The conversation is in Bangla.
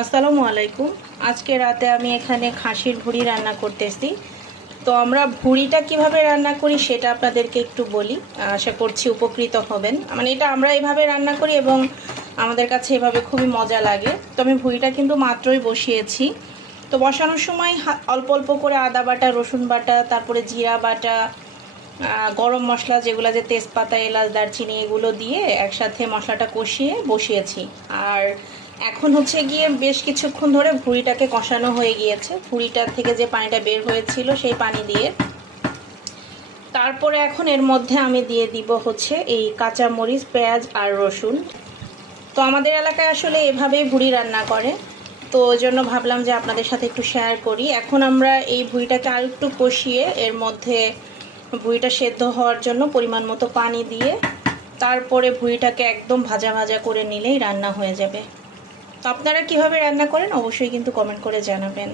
আসসালামু আলাইকুম। আজকে রাতে আমি এখানে খাসির ভুঁড়ি রান্না করতেছি। তো আমরা ভুঁড়িটা কিভাবে রান্না করি সেটা আপনাদেরকে একটু বলি, আশা করছি উপকৃত হবেন। মানে এটা আমরা এভাবে রান্না করি এবং আমাদের কাছে এভাবে খুবই মজা লাগে। তো আমি ভুঁড়িটা কিন্তু মাত্রই বসিয়েছি। তো বসানোর সময় অল্প অল্প করে আদা বাটা, রসুন বাটা, তারপরে জিরা বাটা, গরম মশলা যেগুলো, যে তেজপাতা, এলাচ, দারচিনি, এগুলো দিয়ে একসাথে মশলাটা কষিয়ে বসিয়েছি। আর এখন হচ্ছে গিয়ে বেশ কিছুক্ষণ ধরে ভুঁড়িটাকে কষানো হয়ে গিয়েছে। ভুঁড়িটার থেকে যে পানিটা বের হয়েছিল সেই পানি দিয়ে তারপরে এখন এর মধ্যে আমি দিয়ে দিব হচ্ছে এই কাঁচামরিচ, পেঁয়াজ আর রসুন। তো আমাদের এলাকায় আসলে এভাবেই ভুঁড়ি রান্না করে, তো ওই জন্য ভাবলাম যে আপনাদের সাথে একটু শেয়ার করি। এখন আমরা এই ভুঁড়িটাকে আর একটু কষিয়ে এর মধ্যে ভুঁড়িটা সেদ্ধ হওয়ার জন্য পরিমাণ মতো পানি দিয়ে তারপরে ভুঁড়িটাকে একদম ভাজা ভাজা করে নিলেই রান্না হয়ে যাবে। তো আপনারা কিভাবে রান্না করেন অবশ্যই কিন্তু কমেন্ট করে জানাবেন।